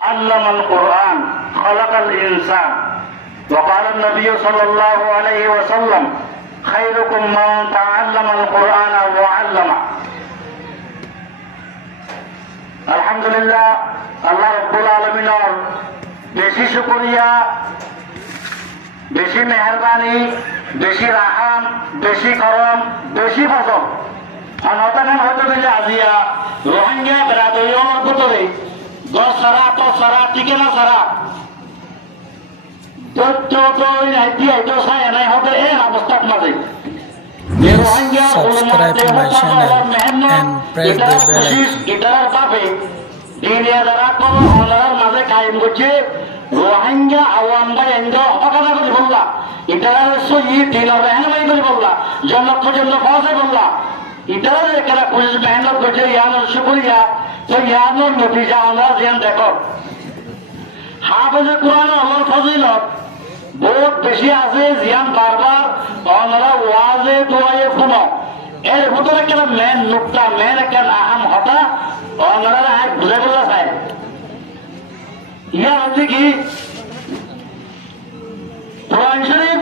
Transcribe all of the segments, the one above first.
علم القرآن خلق الإنسان وقال النبي صلى الله عليه وسلم خيركم من تعلم القرآن وعلمه الحمد لله আল্লাহ রাব্বুল আলামিনের বেশি শুকরিয়া বেশি মেহেরবানি বেশি রাহাম বেশি করম বেশি ফজল অনতনে হতে গেলে আজিয়া রোহিঙ্গা বেরাদরির ভিতরে দশ সারা তো সারা টিকে না সারা Subscribe to my channel and press the bell icon. Rohingya আওয়ামরা এন্ডো অপকার করে বললা ইটারা সই দিলার মেহনতি করে বললা জন্নত জন্য ফসে বললা ইটারা একারা পুলিশ মেহনত করছে ইয়ানোর শুকরিয়া তো ইয়ানোর নতিজা আমরা যেন দেখো হাফেজে কোরআন আল্লাহর ফজিলত বহুত বেশি আছে জিয়ান বারবার আমরা ওয়াজে দোয়ায়ে শুনো এর ভিতরে কেন মেন নুকতা মেন কেন আহাম হতা আমরা আজ বুঝে বললা চাই ইয়ার হচ্ছে কি কোরআন শরীফ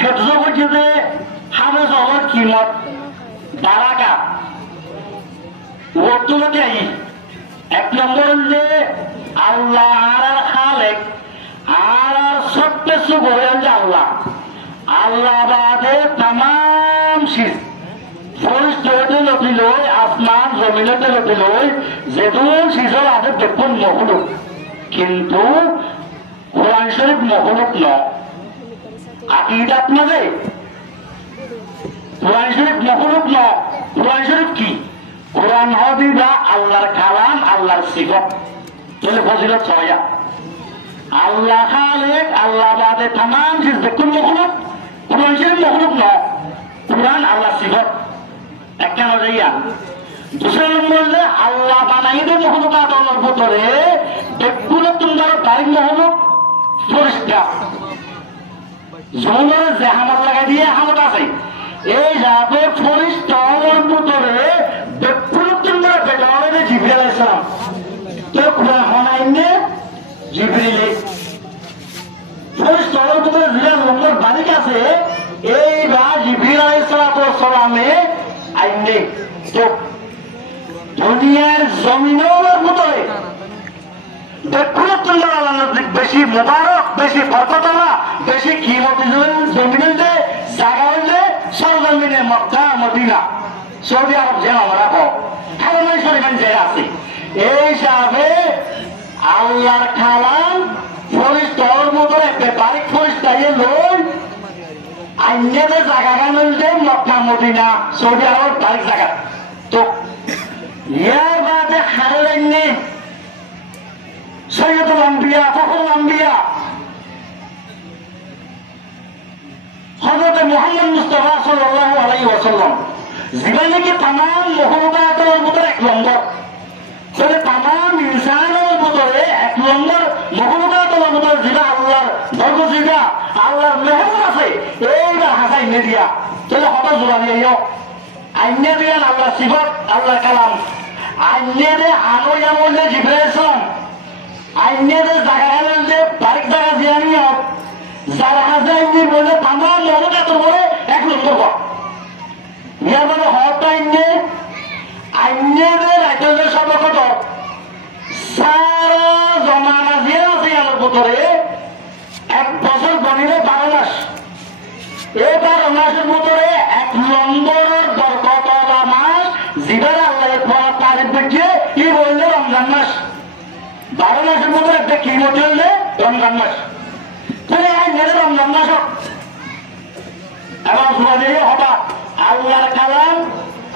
হেফজ করছে হাফেজ হওয়ার কিমত বারাকা ওতুলতে আই এক নম্বর হচ্ছে আল্লাহ আর খালেক আর সব কিছু বলেন যে আল্লাহ আল্লাহ বাদে তাম শীত ফরিস্তে লতি লই আসমান জমিনতে লতি লই যেদুন শীষর আছে দেখুন মহলুক কিন্তু কোরআন শরীফ মহলুক ন আকিদ আপনাদের কোরআন শরীফ মহলুক ন কোরআন শরীফ কি কোরআন হবি বা আল্লাহর কালাম আল্লাহর সিফত তাহলে ফজিলত ছয়া আল্লাহ খালেক আল্লাহ বাদে তাম শীষ দেখুন মহলুক কোরআন শরীফ মহলুক ন কোরআন আল্লাহ সিফত একটা নজাইয়া দুসরা নম্বর হলে আল্লাহ বানাইতে মহলুকাত আল্লাহর ভিতরে দেখগুলো তোমার তারিখ মহলুক পরিষ্কার জমিনের জেহামত লাগাই দিয়ে হামত আছে এই যাতে পরিষ্কারের ভিতরে দেখগুলো তোমার বেগাওয়ারে জিবরিল আলাইহিস সালাম তো কোরআন হনাইনে জিবরিল পরিষ্কারের ভিতরে যে নম্বর বালিক আছে এই বা জিবরিল আলাইহিস সালামে আইনে তো দুনিয়ার জমিনের ভিতরে বেশি মোবারক বেশি বরকতওয়ালা বেশি কিমতি জমিনের যে জায়গা হইলে সরজমিনে মক্কা মদিনা সৌদি আরব যেন আমরা খালামাই শরীফের যে আছে এই হিসাবে আল্লাহর খালাম ফরিস্তার ভিতরে ব্যাপারিক ফরিস্তাইয়ে লই আইনের জায়গা গান যে মক্কা মদিনা সৌদি আরবের বারিক জায়গা তো ইয়ার বাদে হারাইনে সৈয়দুল আম্বিয়া ফখরুল আম্বিয়া হযরত মুহাম্মদ মুস্তাফা সাল্লাল্লাহু আলাইহি ওয়াসাল্লাম জীবনে কি तमाम মখলুকাতের ভিতরে এক নম্বর তাহলে तमाम ইনসানের ভিতরে এক নম্বর মখলুকাতের ভিতরে যেটা আল্লাহর বরকতিটা আল্লাহর মেহের আছে এইবার হাসাই দিয়া তাহলে হঠাৎ জোড়া দিয়ে আইনে দিলেন আল্লাহ সিফত আল্লাহ কালাম আইনে দে আনোই আমলে জিবরাইল ইসলাম আইনে দে জায়গা যে বারিক জায়গা জিয়ানি হোক যারা হাজাইনি বলে তাম মহলুকা তো বলে এক নম্বর ইয়ার মানে হত আইনে দে রাজ্য সর্বকত সারা জমানা যে আছে আমার ভিতরে এক বছর গণিলে 12 মাস এই 12 মাসের ভিতরে এক নম্বরের বরকতওয়ালা মাস যেটা আল্লাহ তারিখ দেখিয়ে কি বললে রমজান মাস 12 মাসের ভিতরে একটা কি বললে রমজান মাস তাহলে আইনের রমজান মাস এবং সুবাদে হবা আল্লাহর কালাম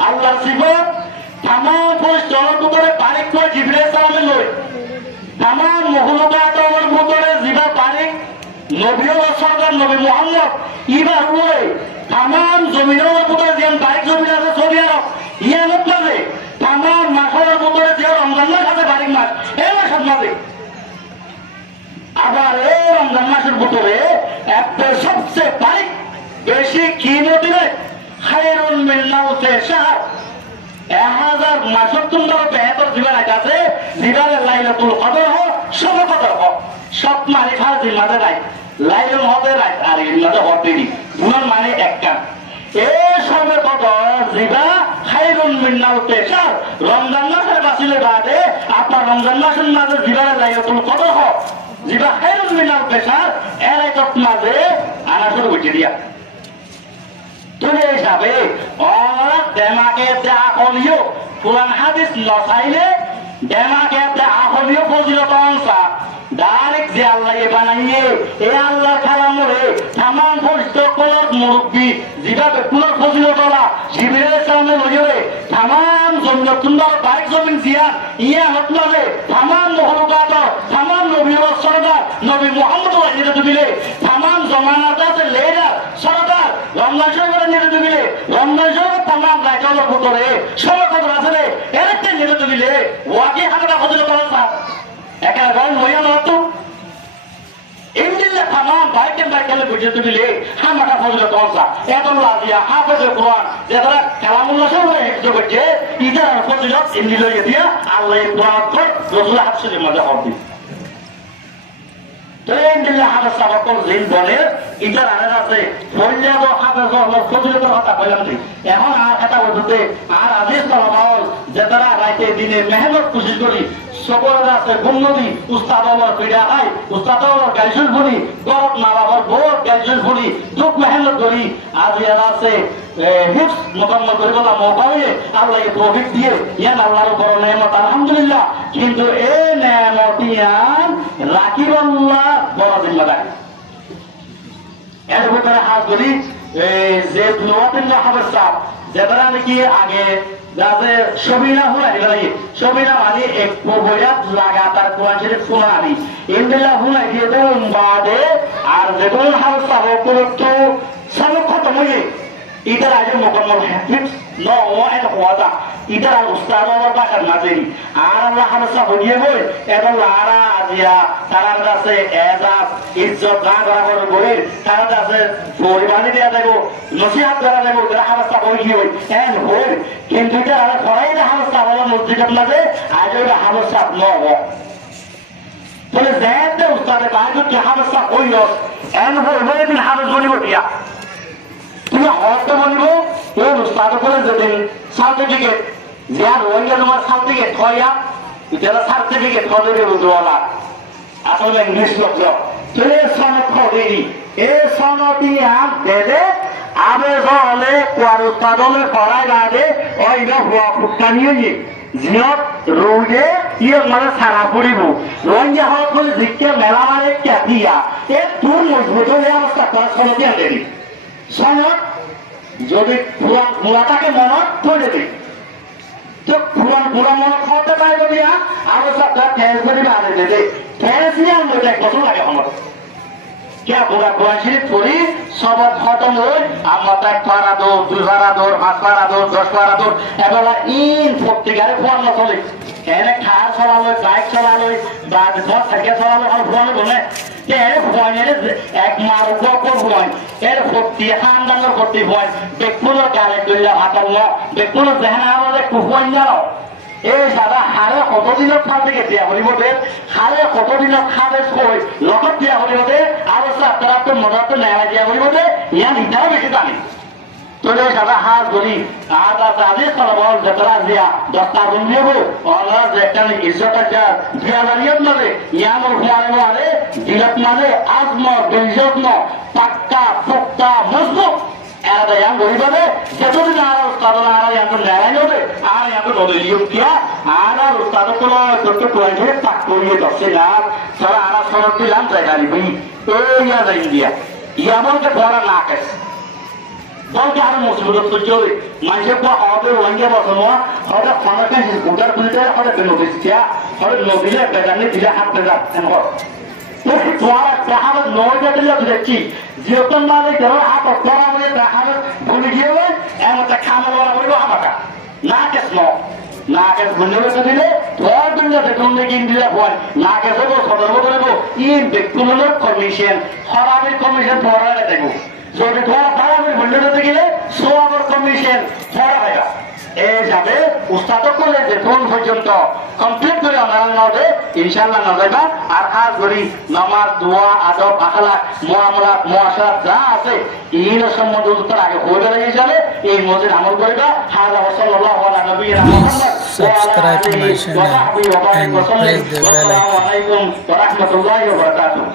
আল্লাহর সিফত তাম পরিষ্কারের ভিতরে তারিখ করে জিবরাইল সালামে লই তাম মখলুকাতের ভিতরে যেটা তারিখ নবী সরকার নবী মুহাম্মদ ইবার লই তাম জমিনের ভিতরে যে তারিখ জমিন আছে সৌদি আরব ইয়ানত মাঝে তাম মাসের ভিতরে যে রমজান মাস আছে বারিক মাস এই মাসের মাঝে আবার এই রমজান মাসের ভিতরে একটা সবচেয়ে তারিখ বেশি কিমতি খায়রুন মিন মাউতি শাহর 1000 মাসুতুল্লাহ বেহতর জীবন আছে জীবনে লাইলাতুল কদর হ সব কদর হ সব মানে ফাজি মাঝে নাই লাইলুল হবে রাত আর এর মাঝে হতেই দুনার মানে একটা এই সবের কদর জিবা খায়রুন মিনাল পেশার রমজান মাসের বাসিলে বাদে আপনার রমজান মাসের মাঝে জীবনে লাইলাতুল কদর হ জিবা খায়রুন মিনাল পেশার এর এক মাঝে আনা শুরু করতে দিয়া তুমি হিসাবে দেমাকে আকলিও কোরআন হাদিস নসাইলে দেমাকে আকলিও ফজিলত অংশা ডাইরেক্ট যে আল্লাহ বানাইয়ে এ আল্লাহ খালামরে তামাম পরিস্থিতির মুরব্বী যেভাবে পুরো ফজিলতলা শিবিরের সামনে লইয়ে তামাম জমিয়তুল্লাহ বাইক জমিন জিয়ান ইয়া হতলালে তামাম মহলুকাত তামাম নবী সরদার নবী মুহাম্মদ নিয়ে দিলে তামাম জমানাত আছে লেডার সরদার রমজান শরীফের নিয়ে দিলে রমজান শরীফ তামাম রাইটালের ভিতরে সব কথা আছে এরতে নিয়ে দিলে ওয়াকি হামরা ফজিলত অংশা একা গন হইয়া নতো ইনদিল্লাহ তামাম বাইকেলে বুঝতে দিলে হামাটা ফজিলত অংশা এতলা দিয়া হাফেজে কোরআন যারা কালামুল্লাহ সাহেব হিফজ করছে ইদার ফজিলত ইন্দি লইয়া দিয়া আল্লাহ দোয়া করে রাসূল হাফসের মধ্যে হবে তো ইনদিল্লাহ হাফেজ সাবাকর জিন বলে ইদার আরের আছে ফজিলত হাফেজ আল্লাহ ফজিলতের কথা বললাম ঠিক এখন আর কথা বলতে আর আদেশ সালাম যারা রাতে দিনে মেহনত কোশিশ করি সকলের আছে গুণনদী উস্তাদ আমার পিড়া হয় উস্তাদ আমার গাইজুল ভুলি গরত না বাবার বোর গাইজুল ভুলি দুঃখ মেহনত করি আজ এরা আছে হিফস মোকাম্মল করে বলা মৌকা হয়ে আল্লাহকে তৌফিক দিয়ে ইয়ান আল্লাহর বড় নেয়ামত আলহামদুলিল্লাহ কিন্তু এই নেয়ামতিয়ান রাকিবুল্লাহ বড় জিম্মাদারি এর ভিতরে হাত ধরি যে নওয়াতুল্লাহ হাফেজ সাহেব যারা নাকি আগে যাতে সবিনা হুনাই লাগে সবিনা মানে এক বইয়াত লাগাতার কোরআন শরীফ শোনানি ইনদিল্লাহ হুনাই দিয়ে দেন বাদে আর যেগুলো হাফেজ সাহেব তো সব খতম হয়ে ইদার আগে মোকাম্মল হাফিজ নো এর ওয়াদা ইদার আর উস্তাদ আমার বাসার নাজেই আর আল্লাহ হাফেজ সাহেব হইয়ে বই এবং লারা আজিয়া তারা কাছে এজাজ ইজ্জত না করা করে বই তারা কাছে পরিমাণে দেওয়া দেবো নসিহাত করা দেবো যারা হাফেজ সাহেব হইয়ে বই এন হই কিন্তু এটা আর করাই না হাফেজ সাহেব হলো মসজিদের মাঝে আজ ওই হাফেজ সাহেব নয় বলে দেখতে উস্তাদের কাজ কি হাফেজ সাহেব হইল এন হই বলে দিন হাফেজ বলিব দিয়া তুমি হয়তো বলবো এই উস্তাদ করে যদি সার্টিফিকেট যে আর রোহিঙ্গা তোমার সার্টিফিকেট হইয়া যারা সার্টিফিকেট হয়ে বুঝওয়ালা আসলে ইংলিশ লোক চলে সনদ খদেরি এই সনদি আম দেদে আবে হলে কোয়ার উস্তাদ হলে করাই বাদে ওইটা হুয়া ফুটকানিয়ে জিয়ত রোগে ইয়ে মানে সারা পড়িব রোহিঙ্গা হল বলে জিকে মেলা মানে ক্যাতিয়া এ তুই মজবুত হলে অবস্থা করার সনদি আনবি সনদ যদি পুরাটাকে মনত ধরে দিই তো পুরা মনত খাওয়াতে পারে যদি আরো সবটা ঠেস করে বাড়ে দেবে ঠেস নিয়ে আনবো এক বছর লাগে আমার কে পুরা কোরআন শরীফ পড়ি সবত খতম হই আমরা এক পারা দৌড় 2 পারা দৌড় 5 পারা দৌড় 10 পারা দৌড় এবেলা ইন পত্রিকারে ফোন চলে এনে খার চলালো বাইক চলালো বা ঘর থেকে চলালো আর ফোন বলে এর ফোনের এক মার উপর ফোন এর ভর্তি খানদানের ভর্তি ফোন বেকুলো গালে তুললে হাতাল বেকুলো দেহনা আমাদের কুফোন জানো এই সারা হারে কতদিনত খাল থেকে দিয়া হরিবতে হারে কতদিনত খাবে কই লগত দিয়া হরিবতে আর আপনারা তো মজা তো নেওয়া দিয়া হরিবতে ইয়ান ইটাও বেশি জানি তোলে সারা হাত ধরি আর আদেশ করা বল যাত্রা দিয়া 10টা রুম দিব অনলাইন যেটা ইজ্জত আছে দিয়া জানিয়ত নবে ইয়ামর হুয়ারে মারে দিলত মানে আজম বিজত ন পাক্কা পুক্তা মজবুত এরা ইয়াম গরিবাদে যতদিন আর উস্তাদ আর ইয়াম ন্যায় নবে আর ইয়াম নবে ইউকিয়া আর উস্তাদ কোন তোকে কোয়াইছে পাক করিয়ে দছে না সারা আর সনদ দিলাম জায়গানি বই এই ইয়া যাই দিয়া ইয়ামকে বড় না কাছে বলকে আরো মুসিবত চলে মানুষের পর হবে ওয়াঙ্গে বসানো হবে খানাকে গোটার বুঝতে হবে নোটিস দিয়া হবে নদীলে বেদানি দিলে হাত বেজা এমন তোমার দেখাবে নয়টা দিলে দেখছি যেরকম মানে ধরো হাত অক্ষরা বলে দেখাবে ভুলে গিয়ে এমন খামা বলা বলবো আমাকে না কেস না কেস ভুলে দিলে ধর দিলে দেখুন কিন দিলে ভয় না কেস হবো সতর্ক করবো ইন ব্যক্তিমূলক কমিশন হরাবির কমিশন ধরা দেখবো যদি ধরা আমি ভুলে গেলে সোয়াবর কমিশন ধরা হয় এ যাবে উস্তাদ করে যে কোন পর্যন্ত কমপ্লিট করে অনারায়ণে ইনশাআল্লাহ না যাইবা আর খাস করি নামাজ দোয়া আদব আখলাক মুআমালাত মুআশারাত যা আছে এই সম্বন্ধে উত্তর আগে হয়ে গেলে যাবে এই মসজিদ আমল করিবা হাযা ওয়া সাল্লাল্লাহু আলা নবিয়িনা Muhammad subscribe to my channel and press the bell icon. আসসালামু আলাইকুম ওয়া রাহমাতুল্লাহি ওয়া বারাকাতুহু।